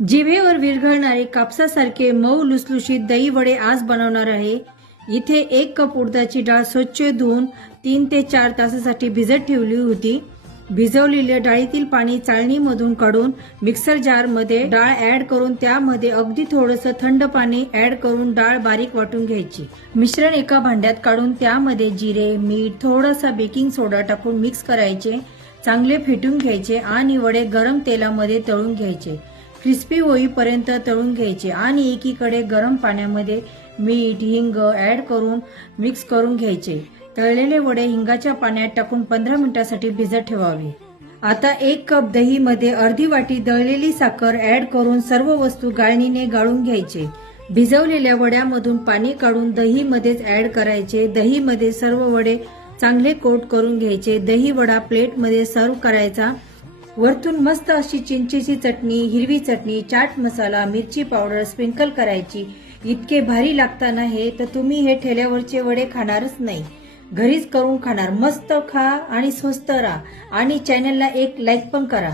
जिभेवर विरघळणारे कापसासारखे मऊ लुसलुशीत दही वडे आज बनवणार आहे। इथे 1 कप उडदाची डाळ स्वच्छ धुवून 3 ते 4 तासासाठी भिजत ठेवली होती। भिजवलेल्या डाळीतील पाणी चाळणीमधून काढून मिक्सर जार मध्ये डाळ ऍड करून त्यामध्ये अगदी थोडंसं थंड पाणी ऍड करून डाळ बारीक वाटून घ्यायची। मिश्रण एका भांड्यात काढून त्यामध्ये जिरे, मीठ, थोडासा बेकिंग सोडा टाकून मिक्स करायचे, चांगले फेटून घ्यायचे आणि वडे गरम तेलामध्ये तळून घ्यायचे। क्रिस्पी होईपर्यंत तळून घ्यायचे आणि एकीकडे गरम पाण्यामध्ये मीठ, हिंग ऍड करून मिक्स करून घ्यायचे। तळलेले वडे हिंगाच्या पाण्यात टाकून 15 मिनिटांसाठी भिजत ठेवावे। आता 1 कप दही मध्ये अर्धी वाटी दळलेली साखर ऍड करून सर्व वस्तू गाळणीने गाळून घ्यायचे। भिजवलेल्या वड्यामधून पाणी काढून दही मध्येच ऍड करायचे। दही मध्ये सर्व वडे चांगले कोट करून घ्यायचे। दही वडा प्लेट मध्ये सर्व करायचा। वरतून मस्त अशी चिंचेची चटणी, हिरवी चटणी, चाट मसाला, मिरची पावडर स्प्रिंकल करायची। इतके भारी लागताना हे तर तुम्ही हे ठेल्यावरचे वडे खाणारच नाही, घरीच करून खाणार। मस्त खा आणि स्वस्त राहा आणि चॅनलला एक लाईक पण करा।